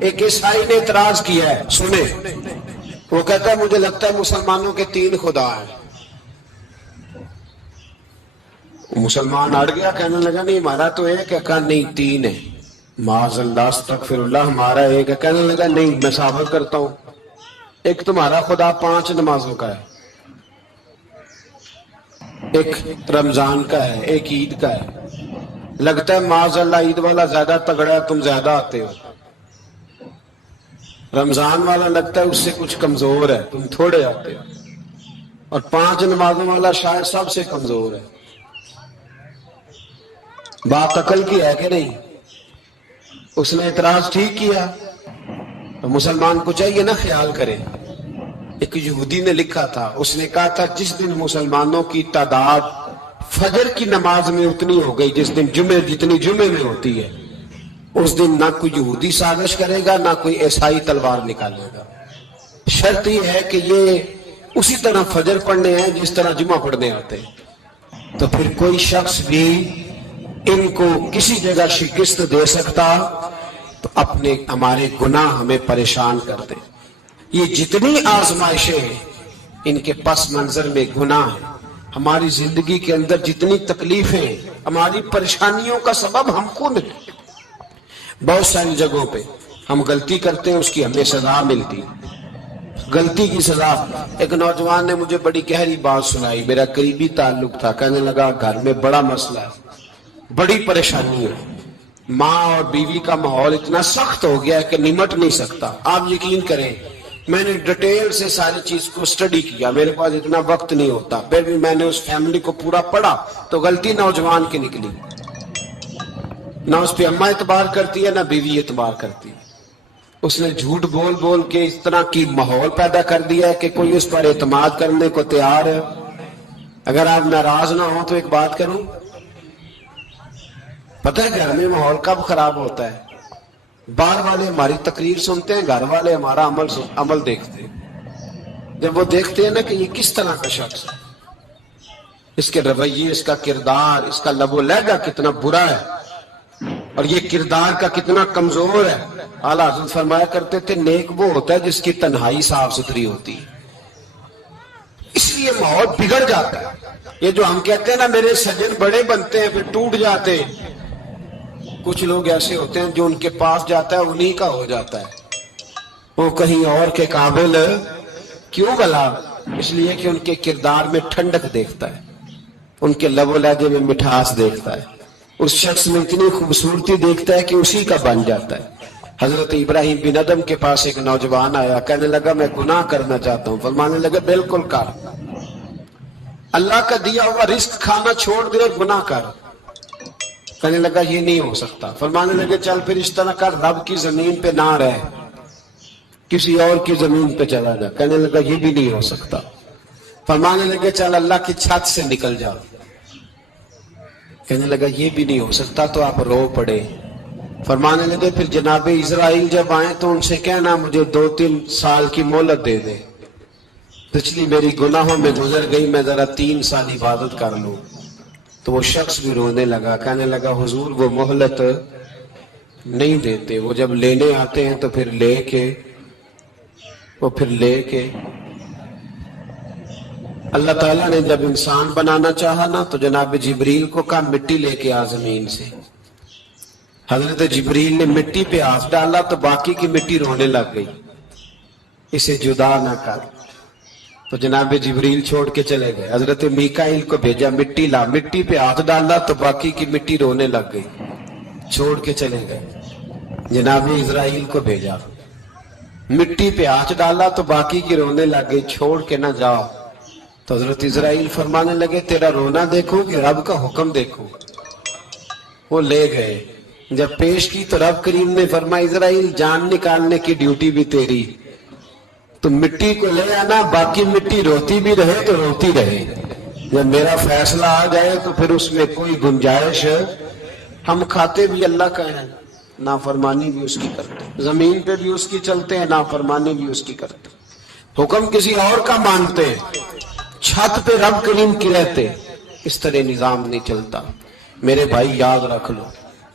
ایک عیسائی نے اعتراض کیا ہے، سنے، وہ کہتا ہے مجھے لگتا ہے مسلمانوں کے 3 خدا ہیں۔ مسلمان اڑ گیا، کہنے لگا نہیں ہمارا تو ایک ہے، کہا نہیں 3 ہے۔ معاذ اللہ استغفر اللہ، ہمارا ایک ہے۔ کہنے لگا نہیں میں ثابت کرتا ہوں، ایک تمہارا خدا 5 نمازوں کا ہے، ایک رمضان کا ہے، ایک عید کا ہے۔ لگتا ہے معاذ اللہ عید والا زیادہ تگڑا ہے، تم زیادہ آتے ہو۔ رمضان والا لگتا ہے اس سے کچھ کمزور ہے، تم تھوڑے آتے ہو۔ اور 5 نمازوں والا شاید سب سے کمزور ہے۔ بات عقل کی ہے کہ نہیں؟ اس نے اعتراض ٹھیک کیا۔ تو مسلمان کو چاہیے نا خیال کرے۔ ایک یہودی نے لکھا تھا، اس نے کہا تھا جس دن مسلمانوں کی تعداد فجر کی نماز میں اتنی ہو گئی جس دن جتنی جمعے میں ہوتی ہے، اس دن نہ کوئی یہودی سازش کرے گا نہ کوئی عیسائی تلوار نکالے گا۔ شرط یہ ہے کہ یہ اسی طرح فجر پڑھنے ہیں جس طرح جمعہ پڑھنے ہوتے ہیں۔ تو پھر کوئی شخص بھی ان کو کسی جگہ شکست دے سکتا تو اپنے ہمارے گناہ ہمیں پریشان کر دیں۔ یہ جتنی آزمائشیں ہیں ان کے پس منظر میں گناہ ہیں۔ ہماری زندگی کے اندر جتنی تکلیفیں، ہماری پریشانیوں کا سبب ہم خود ہیں۔ بہت ساری جگہوں پہ ہم غلطی کرتے ہیں، اس کی ہمیں سزا ملتی۔ غلطی کی سزا۔ ایک نوجوان نے مجھے بڑی گہری بات سنائی، میرا قریبی تعلق تھا۔ کہنے لگا گھر میں بڑا مسئلہ ہے، بڑی پریشانی ہے، ماں اور بیوی کا ماحول اتنا سخت ہو گیا ہے کہ نمٹ نہیں سکتا۔ آپ یقین کریں میں نے ڈیٹیل سے ساری چیز کو سٹڈی کیا، میرے پاس اتنا وقت نہیں ہوتا، پھر بھی میں نے اس فیملی کو پورا پڑھا تو غلطی نوجوان کی نکلی۔ نہ اس پہ اماں اعتبار کرتی ہے نہ بیوی اعتبار کرتی ہے۔ اس نے جھوٹ بول بول کے اس طرح کی ماحول پیدا کر دیا ہے کہ کوئی اس پر اعتماد کرنے کو تیار ہے۔ اگر آپ ناراض نہ ہو تو ایک بات کروں، پتہ ہے گھر میں ماحول کب خراب ہوتا ہے؟ باہر والے ہماری تقریر سنتے ہیں، گھر والے ہمارا عمل دیکھتے ہیں۔ جب وہ دیکھتے ہیں نا کہ یہ کس طرح کا شخص ہے، اس کے رویے، اس کا کردار، اس کا لب و لہجہ کتنا برا ہے اور یہ کردار کا کتنا کمزور ہے۔ اعلیٰ حضرت فرمایا کرتے تھے نیک وہ ہوتا ہے جس کی تنہائی صاف ستھری ہوتی ہے۔ اس لیے ماحول بگڑ جاتا ہے۔ یہ جو ہم کہتے ہیں نا میرے سجن بڑے بنتے ہیں پھر ٹوٹ جاتے ہیں، کچھ لوگ ایسے ہوتے ہیں جو ان کے پاس جاتا ہے انہی کا ہو جاتا ہے۔ وہ کہیں اور کے قابل کیوں بلا؟ اس لیے کہ ان کے کردار میں ٹھنڈک دیکھتا ہے، ان کے لب و لہجے میں مٹھاس دیکھتا ہے، اس شخص میں اتنی خوبصورتی دیکھتا ہے کہ اسی کا بن جاتا ہے۔ حضرت ابراہیم بن ادم کے پاس ایک نوجوان آیا، کہنے لگا میں گناہ کرنا چاہتا ہوں۔ فرمانے لگا بالکل کر، اللہ کا دیا ہوا رزق کھانا چھوڑ دے اور گناہ کر۔ کہنے لگا یہ نہیں ہو سکتا۔ فرمانے لگے چل پھر اس طرح کر، رب کی زمین پہ نہ رہ، کسی اور کی زمین پہ چلا جا۔ کہنے لگا یہ بھی نہیں ہو سکتا۔ فرمانے لگے چل اللہ کی چھت سے نکل جا۔ کہنے لگا یہ بھی نہیں ہو سکتا، تو آپ رو پڑے۔ فرمانے لگے پھر جناب اسرائیل جب آئیں تو ان سے کہنا مجھے 2-3 سال کی مہلت دے دے، پچھلی میری گناہوں میں گزر گئی، میں ذرا 3 سال عبادت کر لوں۔ تو وہ شخص بھی رونے لگا، کہنے لگا حضور وہ مہلت نہیں دیتے، وہ جب لینے آتے ہیں تو پھر لے کے اللہ تعالیٰ نے جب انسان بنانا چاہا نا تو جناب جبریل کو کہا مٹی لے کے آ زمین سے۔ حضرت جبریل نے مٹی پہ ہاتھ ڈالا تو باقی کی مٹی رونے لگ گئی، اسے جدا نہ کر۔ تو جناب جبریل چھوڑ کے چلے گئے۔ حضرت میکائیل کو بھیجا مٹی لا، مٹی پہ ہاتھ ڈالا تو باقی کی مٹی رونے لگ گئی، چھوڑ کے چلے گئے۔ جناب اسرائیل کو بھیجا، مٹی پہ ہاتھ ڈالا تو باقی کی رونے لگ گئی، چھوڑ کے نہ جاؤ۔ تو حضرت اسرائیل فرمانے لگے تیرا رونا دیکھوں کہ رب کا حکم دیکھوں۔ وہ لے گئے، جب پیش کی تو رب کریم نے فرمایا اسرائیل جان نکالنے کی ڈیوٹی بھی تیری، تو مٹی کو لے آنا، باقی مٹی روتی بھی رہے تو روتی رہے، جب میرا فیصلہ آ جائے تو پھر اس میں کوئی گنجائش ہے۔ ہم کھاتے بھی اللہ کا ہے، نافرمانی بھی اس کی کرتے، زمین پہ بھی اس کی چلتے ہیں، نافرمانی بھی اس کی کرتے، حکم کسی اور کا مانتے ہیں، چھت پہ رب کریم کی رہتے۔ اس طرح نظام نہیں چلتا۔ میرے بھائی یاد رکھ لو،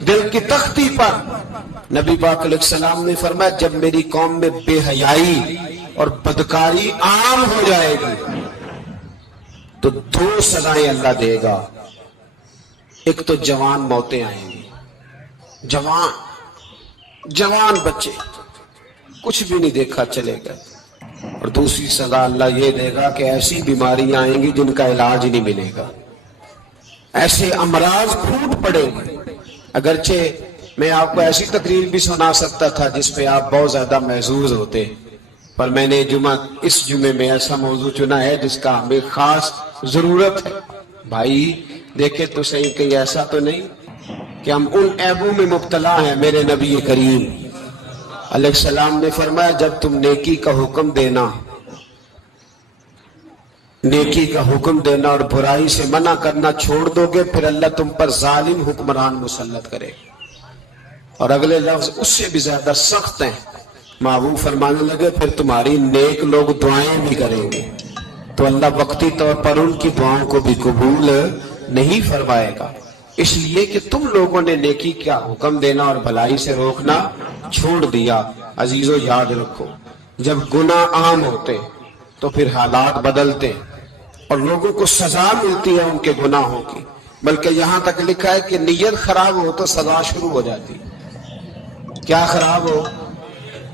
دل کی تختی پر نبی پاک علیہ السلام نے فرمایا جب میری قوم میں بے حیائی اور بدکاری عام ہو جائے گی تو 2 سزائیں اللہ دے گا. ایک تو جوان موتیں آئیں گی، جوان بچے کچھ بھی نہیں دیکھا چلے گئے. اور دوسری سزا اللہ یہ دے گا کہ ایسی بیماریاں آئیں گی جن کا علاج نہیں ملے گا، ایسے امراض پھوٹ پڑے گے. اگرچہ میں آپ کو ایسی تقریر بھی سنا سکتا تھا جس پہ آپ بہت زیادہ محظوظ ہوتے، پر میں نے اس جمعے میں ایسا موضوع چنا ہے جس کا ہمیں خاص ضرورت ہے. بھائی دیکھے تو صحیح کہیں ایسا تو نہیں کہ ہم ان عیبوں میں مبتلا ہیں. میرے نبی کریم علیہ السلام نے فرمایا جب تم نیکی کا حکم دینا اور برائی سے منع کرنا چھوڑ دو گے پھر اللہ تم پر ظالم حکمران مسلط کرے. اور اگلے لفظ اس سے بھی زیادہ سخت ہیں. محبوب فرمانے لگے پھر تمہاری نیک لوگ دعائیں بھی کریں گے تو اللہ وقتی طور پر ان کی دعاؤں کو بھی قبول نہیں فرمائے گا. اس لیے کہ تم لوگوں نے نیکی کا حکم دینا اور بھلائی سے روکنا چھوڑ دیا. عزیزو یاد رکھو جب گناہ عام ہوتے تو پھر حالات بدلتے اور لوگوں کو سزا ملتی ہے ان کے گناہوں کی. بلکہ یہاں تک لکھا ہے کہ نیت خراب ہو تو سزا شروع ہو جاتی. کیا خراب ہو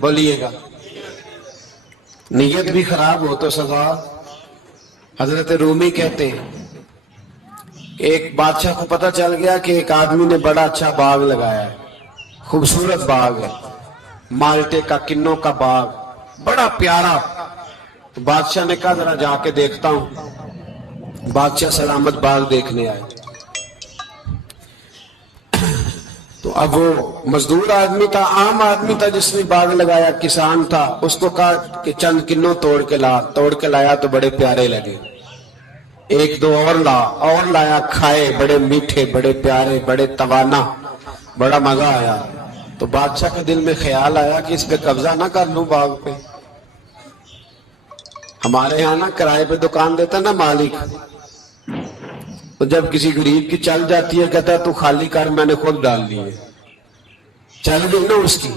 بولیے گا؟ نیت بھی خراب ہو تو سزا. حضرت رومی کہتے ہیں ایک بادشاہ کو پتہ چل گیا کہ ایک آدمی نے بڑا اچھا باغ لگایا ہے، خوبصورت باغ ہے، مالٹے کا کنوں کا باغ بڑا پیارا. تو بادشاہ نے کہا ذرا جا کے دیکھتا ہوں. بادشاہ سلامت باغ دیکھنے آئے. تو اب وہ مزدور آدمی تھا، عام آدمی تھا جس نے باغ لگایا، کسان تھا. اس کو کہا کہ چند کنوں توڑ کے لایا تو بڑے پیارے لگے. 1-2 اور لایا، کھائے، بڑے میٹھے، بڑے پیارے، بڑے توانا، بڑا مزہ آیا. تو بادشاہ کے دل میں خیال آیا کہ اس پہ قبضہ نہ کر لوں باغ پہ. ہمارے یہاں نا کرائے پہ دکان دیتا نا مالک، تو جب کسی غریب کی چل جاتی ہے کہتا ہے تو خالی کر، میں نے خود ڈال لی ہے. چل گئی نا اس کی.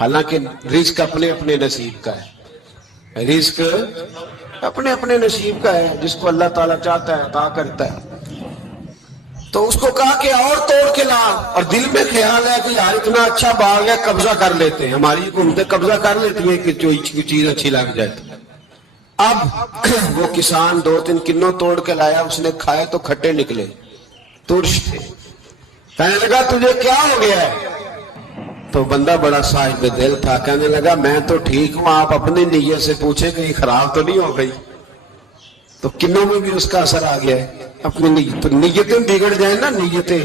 حالانکہ رزق اپنے اپنے نصیب کا ہے، رزق اپنے اپنے نصیب کا ہے، جس کو اللہ تعالیٰ چاہتا ہے عطا کرتا ہے. تو اس کو کہا کہ اور توڑ کے لا، اور دل میں خیال ہے کہ یار اتنا اچھا باغ ہے قبضہ کر لیتے ہیں. ہماری حکومتیں قبضہ کر لیتی ہیں کہ کوئی چیز اچھی لگ جائے. اب وہ کسان 2-3 کنوں توڑ کے لایا، اس نے کھائے تو کھٹے نکلے، ترش تھے. کہنے لگا تجھے کیا ہو گیا ہے؟ تو بندہ بڑا صاحب دل تھا، کہنے لگا میں تو ٹھیک ہوں، آپ اپنی نیت سے پوچھیں کہیں خراب تو نہیں ہو گئی. تو کنوں میں بھی اس کا اثر آ گیا ہے. اپنی نیتیں بگڑ جائیں نا نیتیں.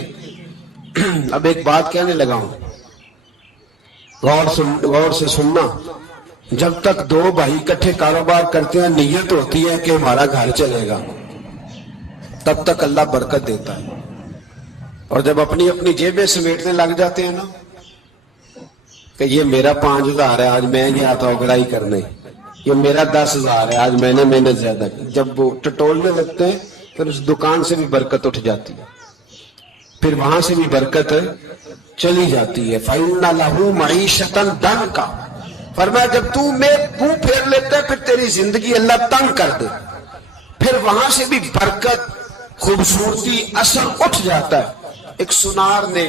اب ایک بات کہنے لگا ہوں، غور سے سننا. جب تک 2 بھائی اکٹھے کاروبار کرتے ہیں نیت ہوتی ہے کہ ہمارا گھر چلے گا، تب تک اللہ برکت دیتا ہے. اور جب اپنی اپنی جیبیں سمیٹنے لگ جاتے ہیں نا کہ یہ میرا 5,000 ہے آج میں گیا تھا اگڑائی کرنے، یہ میرا 10,000 ہے آج میں نے محنت زیادہ کی، جب وہ ٹٹولنے لگتے ہیں پھر اس دکان سے بھی برکت اٹھ جاتی ہے، پھر وہاں سے بھی برکت چلی جاتی ہے. فَإِنَّ لَهُ مَعِيشَةً ضَنْكَ. فرمایا جب تو میں منہ پھیر لیتا ہے پھر تیری زندگی اللہ تنگ کر دے، پھر وہاں سے بھی برکت، خوبصورتی، اثر اٹھ جاتا ہے. ایک سنار نے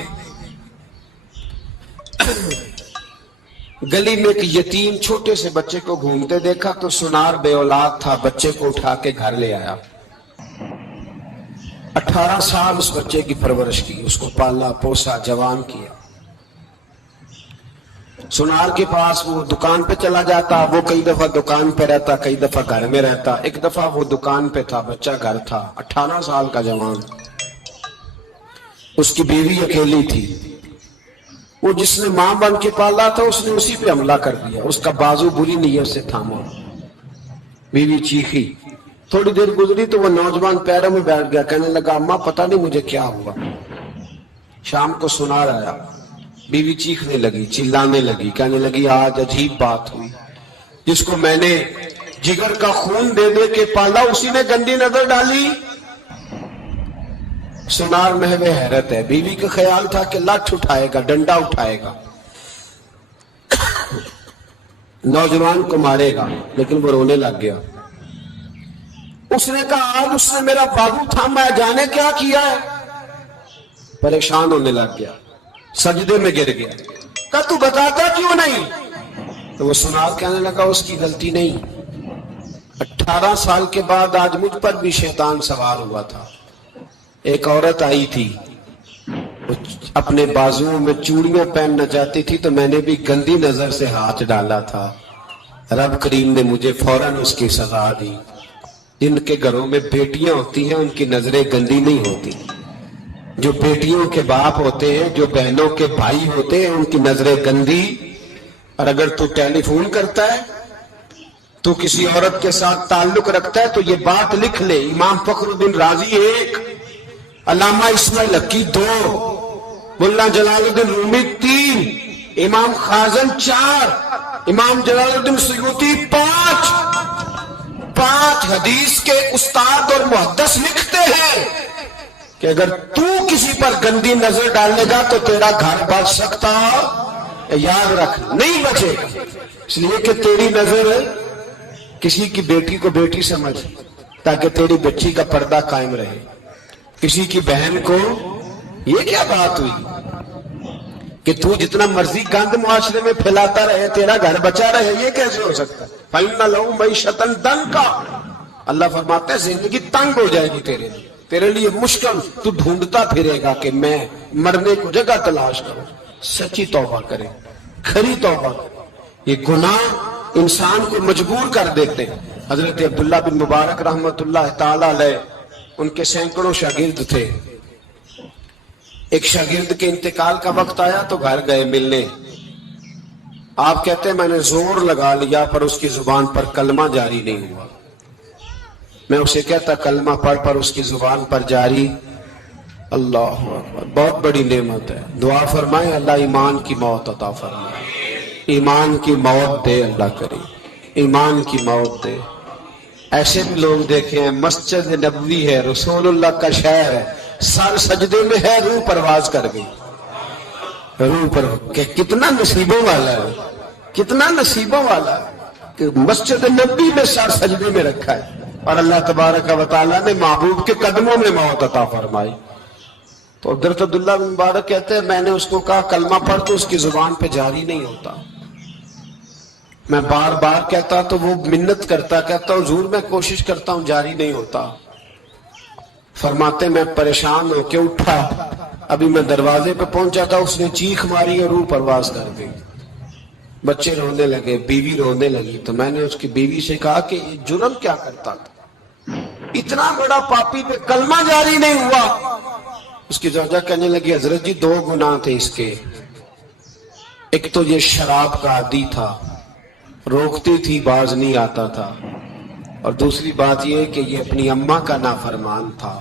گلی میں ایک یتیم چھوٹے سے بچے کو گھومتے دیکھا تو سنار بے اولاد تھا، بچے کو اٹھا کے گھر لے آیا. 18 سال اس بچے کی پرورش کی، اس کو پالا پوسا جوان کیا. سنار کے پاس وہ دکان پہ چلا جاتا، وہ کئی دفعہ دکان پہ رہتا، کئی دفعہ گھر میں رہتا. ایک دفعہ وہ دکان پہ تھا، بچہ گھر تھا، 18 سال کا جوان. اس کی بیوی اکیلی تھی. وہ جس نے ماں بن کے پالا تھا اس نے اسی پہ حملہ کر دیا، اس کا بازو بری نیت سے تھاما. بیوی چیخی. تھوڑی دیر گزری تو وہ نوجوان پیروں میں بیٹھ گیا، کہنے لگا اماں پتہ نہیں مجھے کیا ہوا. شام کو سنار آیا، بیوی چیخنے لگی، چلانے لگی، کہنے لگی آج عجیب بات ہوئی، جس کو میں نے جگر کا خون دے دے کے پالا اسی نے گندی نظر ڈالی. سنار محو حیرت ہے، بیوی کا خیال تھا کہ لٹھ اٹھائے گا، ڈنڈا اٹھائے گا، نوجوان کو مارے گا، لیکن وہ رونے لگ گیا۔ اس نے کہا آج اس نے میرا بازو تھاما ہے، جانے کیا کیا ہے، پریشان ہونے لگ گیا، سجدے میں گر گیا۔ کہا تو بتاتا کیوں نہیں؟ تو وہ سنار کہنے لگا اس کی غلطی نہیں، 18 سال کے بعد آج مجھ پر بھی شیطان سوار ہوا تھا۔ ایک عورت آئی تھی، اپنے بازوؤں میں چوڑیاں پہننا چاہتی تھی تو میں نے بھی گندی نظر سے ہاتھ ڈالا تھا، رب کریم نے مجھے فوراً اس کی سزا دی۔ جن کے گھروں میں بیٹیاں ہوتی ہیں ان کی نظریں گندی نہیں ہوتی، جو بیٹیوں کے باپ ہوتے ہیں، جو بہنوں کے بھائی ہوتے ہیں، ان کی نظریں گندی۔ اور اگر تو ٹیلی فون کرتا ہے، تو کسی عورت کے ساتھ تعلق رکھتا ہے، تو یہ بات لکھ لے، امام فخر الدین رازی 1، علامہ اسماعیل حقی 2، ملا جلال الدین رومی 3، امام خازن 4، امام جلال الدین سیوطی 5 حدیث کے استاد اور محدث لکھتے ہیں کہ اگر تو کسی پر گندی نظر ڈالے گا تو تیرا گھر بچ سکتا، یاد رکھ نہیں بچے گا، اس لیے کہ تیری نظر کسی کی بیٹی کو بیٹی سمجھ تاکہ تیری بچی کا پردہ قائم رہے، کسی کی بہن کو۔ یہ کیا بات ہوئی کہ تو جتنا مرضی گند معاشرے میں پھیلاتا رہے تیرا گھر بچا رہے؟ یہ کیسے ہو سکتا ہے؟ فَإِنَّ لَهُ مَعِيشَةً ضَنْكَ، اللہ فرماتا ہے زندگی تنگ ہو جائے گی تیرے لیے مشکل، تو ڈھونڈتا پھرے گا کہ میں مرنے کو جگہ تلاش کروں۔ سچی توبہ کرے، کھری توبہ کرے۔ یہ گناہ انسان کو مجبور کر دیتے ہیں۔ حضرت عبداللہ بن مبارک رحمت اللہ تعالیٰ علیہ، ان کے سینکڑوں شاگرد تھے، ایک شاگرد کے انتقال کا وقت آیا تو گھر گئے ملنے۔ آپ کہتے ہیں میں نے زور لگا لیا پر اس کی زبان پر کلمہ جاری نہیں ہوا۔ میں اسے کہتا کلمہ پڑھ پر اس کی زبان پر جاری۔ اللہ اکبر، بہت بڑی نعمت ہے۔ دعا فرمائیں اللہ ایمان کی موت عطا فرمائے، ایمان کی موت دے اللہ کرے، ایمان کی موت دے۔ ایسے بھی لوگ دیکھے ہیں، مسجد نبوی ہے، رسول اللہ کا شہر ہے، سر سجدے میں ہے، روح پرواز کر گئی، روح پر کہ کتنا نصیبوں والا ہے، کتنا نصیبوں والا ہے کہ مسجد نبوی میں سر سجدے میں رکھا ہے اور اللہ تبارک و تعالیٰ نے محبوب کے قدموں میں موت عطا فرمائی۔ تو حضرت عبداللہ بن مبارک کہتے ہیں میں نے اس کو کہا کلمہ پڑھ تو اس کی زبان پہ جاری نہیں ہوتا۔ میں بار بار کہتا تو وہ منت کرتا، کہتا حضور میں کوشش کرتا ہوں جاری نہیں ہوتا۔ فرماتے میں پریشان ہو کے اٹھا، ابھی میں دروازے پہ پہنچا تھا، اس نے چیخ ماری اور روح پرواز کر گئی۔ بچے رونے لگے، بیوی رونے لگی، تو میں نے اس کی بیوی سے کہا کہ یہ جرم کیا کرتا تھا، اتنا بڑا پاپی پہ کلمہ جاری نہیں ہوا۔ اس کی زوجہ کہنے لگی حضرت جی 2 گناہ تھے اس کے، ایک تو یہ شراب کا عادی تھا، روکتی تھی باز نہیں آتا تھا، اور دوسری بات یہ کہ یہ اپنی اماں کا نافرمان تھا،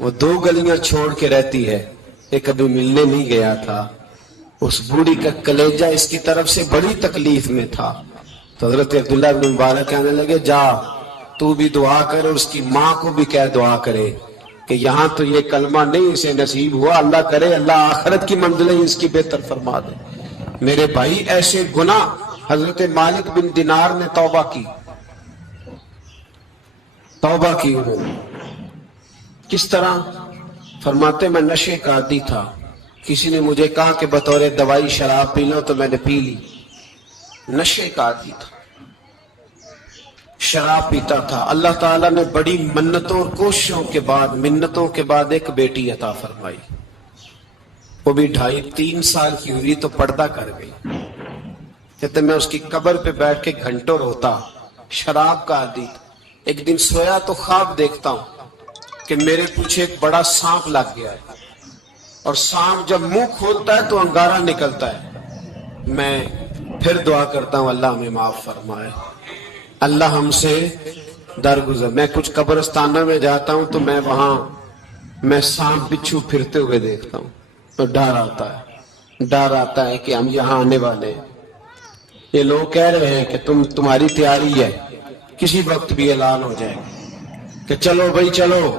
وہ 2 گلیاں چھوڑ کے رہتی ہے، یہ کبھی ملنے نہیں گیا تھا، اس بوڑھی کا کلیجہ اس کی طرف سے بڑی تکلیف میں تھا۔ تو حضرت عبداللہ بن مبارک کہنے لگے جا تو بھی دعا کر اور اس کی ماں کو بھی کہہ دعا کرے کہ یہاں تو یہ کلمہ نہیں اسے نصیب ہوا، اللہ کرے اللہ آخرت کی منزلیں اس کی بہتر فرما دے۔ میرے بھائی ایسے گناہ، حضرت مالک بن دینار نے توبہ کی انہوں نے، کس طرح؟ فرماتے میں نشے کا عادی تھا، کسی نے مجھے کہا کہ بطور دوائی شراب پی لو تو میں نے پی لی، نشے کا عادی تھا، شراب پیتا تھا۔ اللہ تعالیٰ نے بڑی منتوں اور کوششوں کے بعد، منتوں کے بعد ایک بیٹی عطا فرمائی، وہ بھی 2.5-3 سال کی ہوئی تو پردہ کر گئی۔ کہتے میں اس کی قبر پہ بیٹھ کے گھنٹوں روتا، شراب کا عادی تھا۔ ایک دن سویا تو خواب دیکھتا ہوں کہ میرے پیچھے ایک بڑا سانپ لگ گیا ہے، اور سانپ جب منہ کھولتا ہے تو انگارہ نکلتا ہے۔ میں پھر دعا کرتا ہوں اللہ ہمیں معاف فرمائے، اللہ ہم سے درگزر۔ میں کچھ قبرستانوں میں جاتا ہوں تو میں وہاں سانپ بچھو پھرتے ہوئے دیکھتا ہوں تو ڈر آتا ہے کہ ہم یہاں آنے والے ہیں۔ یہ لوگ کہہ رہے ہیں کہ تمہاری تیاری ہے، کسی وقت بھی اعلان ہو جائے کہ چلو بھائی چلو،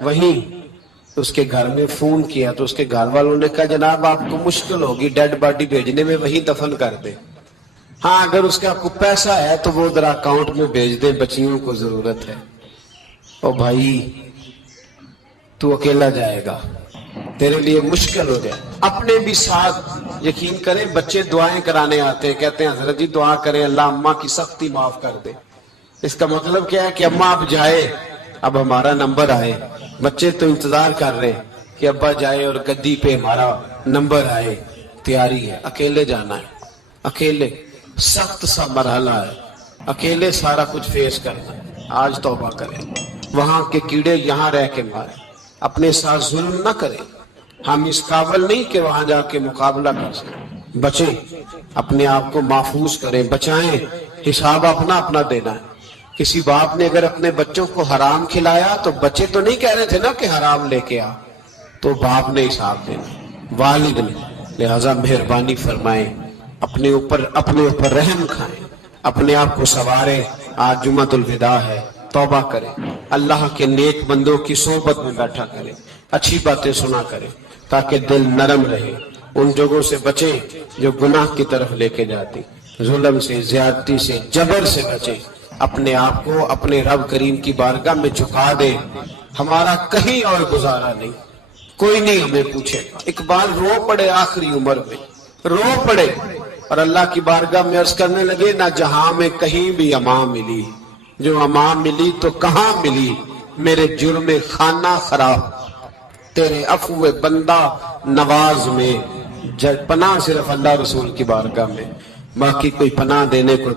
وہیں اس کے گھر میں فون کیا تو اس کے گھر والوں نے کہا جناب آپ کو مشکل ہوگی ڈیڈ باڈی بھیجنے میں، وہیں دفن کر دیں، ہاں اگر اس کا کوئی پیسہ ہے تو وہ ذرا اکاؤنٹ میں بھیج دیں، بچیوں کو ضرورت ہے۔ او بھائی تو اکیلا جائے گا، تیرے لیے مشکل ہو جائے۔ اپنے بھی ساتھ یقین کریں بچے دعائیں کرانے آتے ہیں، کہتے ہیں حضرت جی دعا کریں اللہ اماں کی سختی معاف کر دے۔ اس کا مطلب کیا ہے کہ اماں اب جائے، اب ہمارا نمبر آئے۔ بچے تو انتظار کر رہے ہیں کہ ابا جائے اور گدی پہ ہمارا نمبر آئے، تیاری ہے۔ اکیلے جانا ہے، اکیلے سخت سا مرحلہ ہے، اکیلے سارا کچھ فیس کرنا ہے۔ آج توبہ کریں، وہاں کے کیڑے یہاں رہ کے مارے، اپنے ساتھ ظلم نہ کریں۔ ہم اس قابل نہیں کہ وہاں جا کے مقابلہ کر سکیں۔ بچیں، اپنے آپ کو محفوظ کریں، بچائیں، حساب اپنا اپنا دینا ہے۔ کسی باپ نے اگر اپنے بچوں کو حرام کھلایا تو بچے تو نہیں کہہ رہے تھے نا کہ حرام لے کے آ، تو باپ نے حساب دینا، والد نے۔ لہذا مہربانی فرمائیں، اپنے اوپر رحم کھائیں، اپنے آپ کو سنواریں۔ آج جمعۃ الوداع ہے، توبہ کریں، اللہ کے نیک بندوں کی صحبت میں بیٹھا کریں، اچھی باتیں سنا کریں تاکہ دل نرم رہے۔ ان جگہوں سے بچیں جو گناہ کی طرف لے کے جاتی، ظلم سے، زیادتی سے، جبر سے بچیں۔ اپنے آپ کو اپنے رب کریم کی بارگاہ میں جھکا دیں۔ ہمارا کہیں اور گزارا نہیں، کوئی نہیں ہمیں پوچھے گا۔ اقبال رو پڑے آخری عمر میں، رو پڑے اور اللہ کی بارگاہ میں عرض کرنے لگے نہ جہاں میں کہیں بھی امان ملی، جو امان ملی تو کہاں ملی، میرے جرم خانہ خراب، تیرے عفو بندہ نواز میں۔ پناہ صرف اللہ رسول کی بارگاہ میں، باقی کوئی پناہ دینے کو